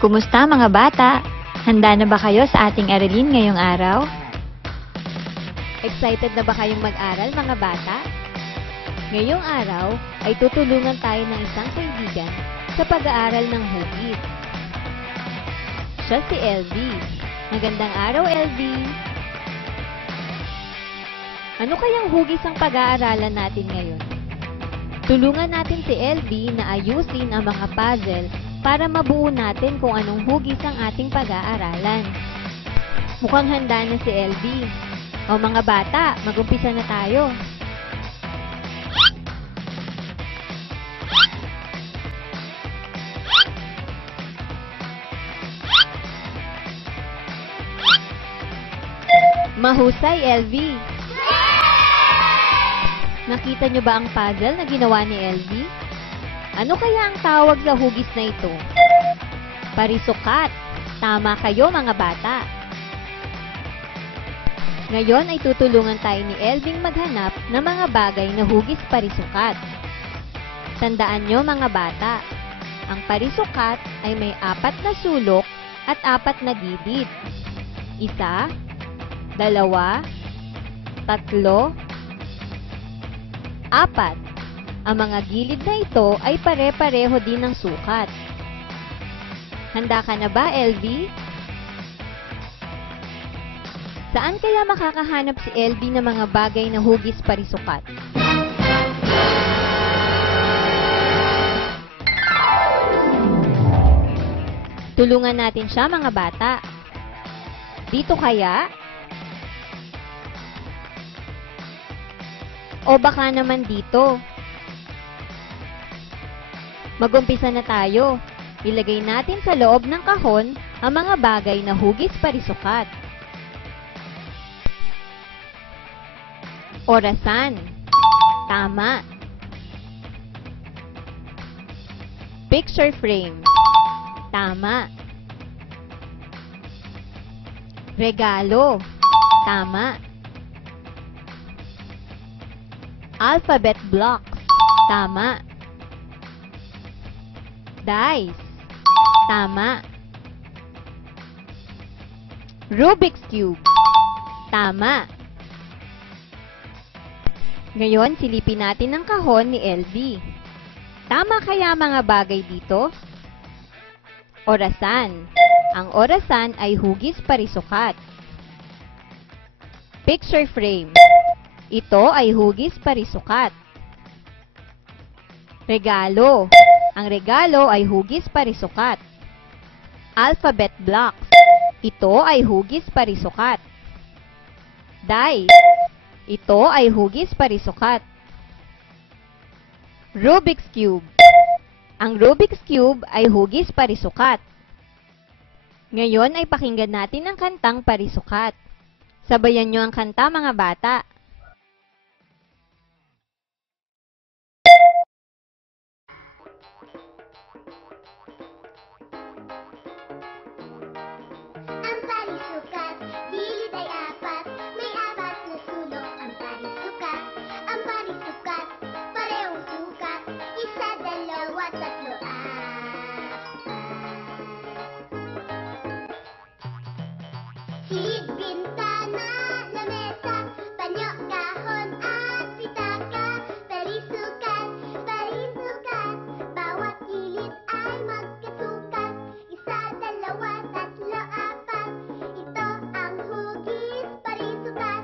Kumusta mga bata? Handa na ba kayo sa ating aralin ngayong araw? Excited na ba kayong mag-aral mga bata? Ngayong araw ay tutulungan tayo ng isang kaibigan sa pag-aaral ng hugis. Siya si LV. Magandang araw, LV! Ano kayang hugis ang pag-aaralan natin ngayon? Tulungan natin si LV na ayusin ang mga puzzle para mabuo natin kung anong hugis ang ating pag-aaralan. Mukhang handa na si LV. O mga bata, mag-umpisa na tayo. Mahusay, LV! Nakita niyo ba ang puzzle na ginawa ni LV? Ano kaya ang tawag sa hugis na ito? Parisukat! Tama kayo mga bata! Ngayon ay tutulungan tayo ni Elving maghanap ng mga bagay na hugis parisukat. Tandaan nyo mga bata, ang parisukat ay may 4 na sulok at 4 na gilid. 1, 2, 3, 4. Ang mga gilid na ito ay pare-pareho din ng sukat. Handa ka na ba, LV? Saan kaya makakahanap si LV ng mga bagay na hugis parisukat? Tulungan natin siya mga bata. Dito kaya? O baka naman dito? Mag-umpisa na tayo. Ilagay natin sa loob ng kahon ang mga bagay na hugis parisukat. Orasan. Tama. Picture frame. Tama. Regalo. Tama. Alphabet blocks. Tama. Dice. Tama. Rubik's Cube. Tama. Ngayon, silipin natin ang kahon ni LV. Tama kaya mga bagay dito? Orasan. Ang orasan ay hugis parisukat. Picture frame. Ito ay hugis parisukat. Regalo. Ang regalo ay hugis parisukat. Alphabet blocks. Ito ay hugis parisukat. Dice. Ito ay hugis parisukat. Rubik's Cube. Ang Rubik's Cube ay hugis parisukat. Ngayon ay pakinggan natin ang kantang parisukat. Sabayan nyo ang kanta mga bata. Ang parisukat, gilid ay 4, may 4 na sulok ang parisukat. Ang parisukat, parehong sukat, 1, 2, 3, 4. Silid, bintana, lamesa, panyo, kahon at pitaka. Parisukat, parisukat, bawat gilid ay magkasukat. 1, 2, 3, 4. Ito ang hugis parisukat.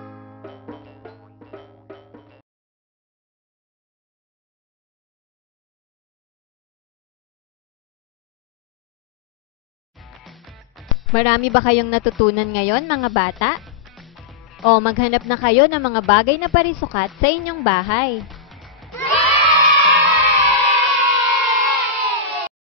Marami ba kayong natutunan ngayon mga bata? O maghanap na kayo ng mga bagay na parisukat sa inyong bahay.